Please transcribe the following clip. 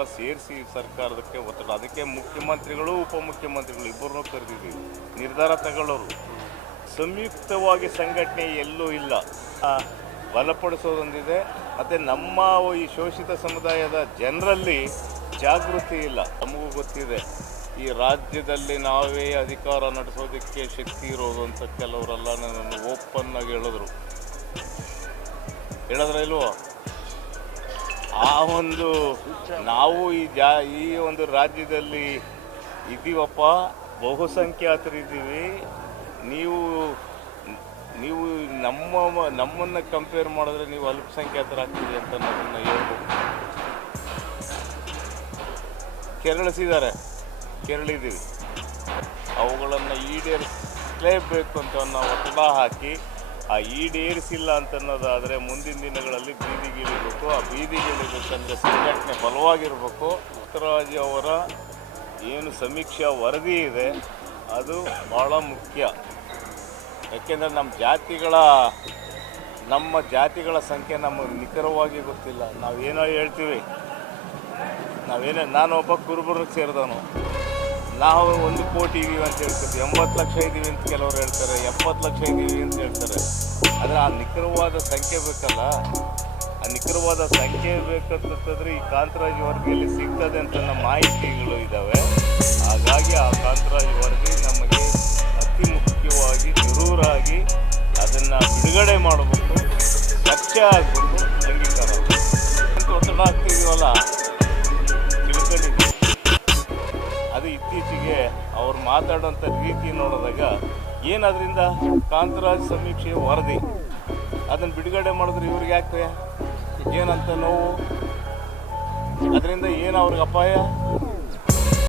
ಎಲ್ಲ ಸೇರಿಸಿ ಸರ್ಕಾರದಕ್ಕೆ ಒತ್ತಡ. ಅದಕ್ಕೆ ಮುಖ್ಯಮಂತ್ರಿಗಳು, ಉಪಮುಖ್ಯಮಂತ್ರಿಗಳು ಇಬ್ಬರನ್ನೂ ಕರೆದಿದ್ದೀವಿ. ನಿರ್ಧಾರ ತಗೊಳ್ಳೋರು. ಸಂಯುಕ್ತವಾಗಿ ಸಂಘಟನೆ ಎಲ್ಲೂ ಇಲ್ಲ. ಬಲಪಡಿಸೋದೊಂದಿದೆ. ಮತ್ತು ನಮ್ಮ ಈ ಶೋಷಿತ ಸಮುದಾಯದ ಜನರಲ್ಲಿ ಜಾಗೃತಿ ಇಲ್ಲ. ನಮಗೂ ಗೊತ್ತಿದೆ. ಈ ರಾಜ್ಯದಲ್ಲಿ ನಾವೇ ಅಧಿಕಾರ ನಡೆಸೋದಕ್ಕೆ ಶಕ್ತಿ ಇರೋದು ಅಂತ ಕೆಲವರೆಲ್ಲ ನನ್ನನ್ನು ಓಪನ್ ಆಗಿ ಹೇಳಿದ್ರು. ಹೇಳಿದ್ರೆ ಇಲ್ವೋ? ಆ ಒಂದು ನಾವು ಈ ಜಾ, ಈ ಒಂದು ರಾಜ್ಯದಲ್ಲಿ ಇದ್ದೀವಪ್ಪ ಬಹುಸಂಖ್ಯಾತರಿದ್ದೀವಿ ನೀವು ನೀವು ನಮ್ಮ, ನಮ್ಮನ್ನು ಕಂಪೇರ್ ಮಾಡಿದ್ರೆ ನೀವು ಅಲ್ಪಸಂಖ್ಯಾತರಾಗ್ತೀರಿ ಅಂತ ನಮ್ಮನ್ನು ಹೇಳ್ಬೋದು. ಕೆರಳಿಸಿದ್ದಾರೆ. ಕೆರಳಿದ್ದೀವಿ. ಅವುಗಳನ್ನು ಈಡೇರಿಸಲೇಬೇಕು ಅಂತ ನಾವು ಒತ್ತಡ ಹಾಕಿ ಆ ಈಡೇರಿಸಿಲ್ಲ ಅಂತನ್ನೋದಾದರೆ ಮುಂದಿನ ದಿನಗಳಲ್ಲಿ ಬೀದಿಗಿಳಿಬೇಕು. ಆ ಬೀದಿಗಿಳಿಬೇಕಂದ್ರೆ ಸಂಘಟನೆ ಬಲವಾಗಿರಬೇಕು. ಪುಟ್ಟರಾಜು ಅವರ ಏನು ಸಮೀಕ್ಷಾ ವರದಿ ಇದೆ, ಅದು ಭಾಳ ಮುಖ್ಯ. ಯಾಕೆಂದರೆ ನಮ್ಮ ಜಾತಿಗಳ ನಮ್ಮ ಜಾತಿಗಳ ಸಂಖ್ಯೆ ನಮಗೆ ನಿಖರವಾಗಿ ಗೊತ್ತಿಲ್ಲ. ನಾವೇನೋ ಹೇಳ್ತೀವಿ. ನಾವೇನೇ ಒಬ್ಬ ಕುರುಬರಿಗೆ ಸೇರಿದವನು. ನಾವು ಒಂದು ಕೋಟಿ ಇದೀವಿ ಅಂತ ಹೇಳ್ತೀವಿ. ಎಂಬತ್ತು ಲಕ್ಷ ಇದ್ದೀವಿ ಅಂತ ಕೆಲವರು ಹೇಳ್ತಾರೆ. ಎಪ್ಪತ್ತು ಲಕ್ಷ ಇದ್ದೀವಿ ಅಂತ ಹೇಳ್ತಾರೆ. ಆದರೆ ಆ ನಿಖರವಾದ ಸಂಖ್ಯೆ ಬೇಕಲ್ಲ? ಆ ನಿಖರವಾದ ಸಂಖ್ಯೆ ಬೇಕಂತಂದ್ರೆ ಈ ಕಾಂತರಾಜ್ ವರದಿಯಲ್ಲಿ ಸಿಗ್ತದೆ ಅಂತ ನಮ್ಮ ಮಾಹಿತಿಗಳು ಇದ್ದಾವೆ ಹಾಗಾಗಿ ಆ ಕಾಂತರಾಜ್ ವರದಿ ನಮಗೆ ಅತಿ ಮುಖ್ಯವಾಗಿ ಜರೂರಾಗಿ ಅದನ್ನು ಬಿಡುಗಡೆ ಮಾಡಬೇಕು. ಸ್ವಚ್ಛ ಆಗಬೇಕು. ಅಂಗೀಕಾರ ಅಂತ ಒತ್ತಡ ಆಗ್ತಿದೀವಲ್ಲ ಅದು ಇತ್ತೀಚೆಗೆ ಅವರು ಮಾತಾಡೋಂಥ ರೀತಿ ನೋಡಿದಾಗ ಏನದರಿಂದ ಕಾಂತರಾಜ್ ಸಮೀಕ್ಷೆ ವರದಿ? ಅದನ್ನು ಬಿಡುಗಡೆ ಮಾಡಿದ್ರೆ ಇವ್ರಿಗೆ ಯಾಕೆ ಏನಂತ ನೋವು? ಅದರಿಂದ ಏನು ಅವ್ರಿಗೆ ಅಪಾಯ?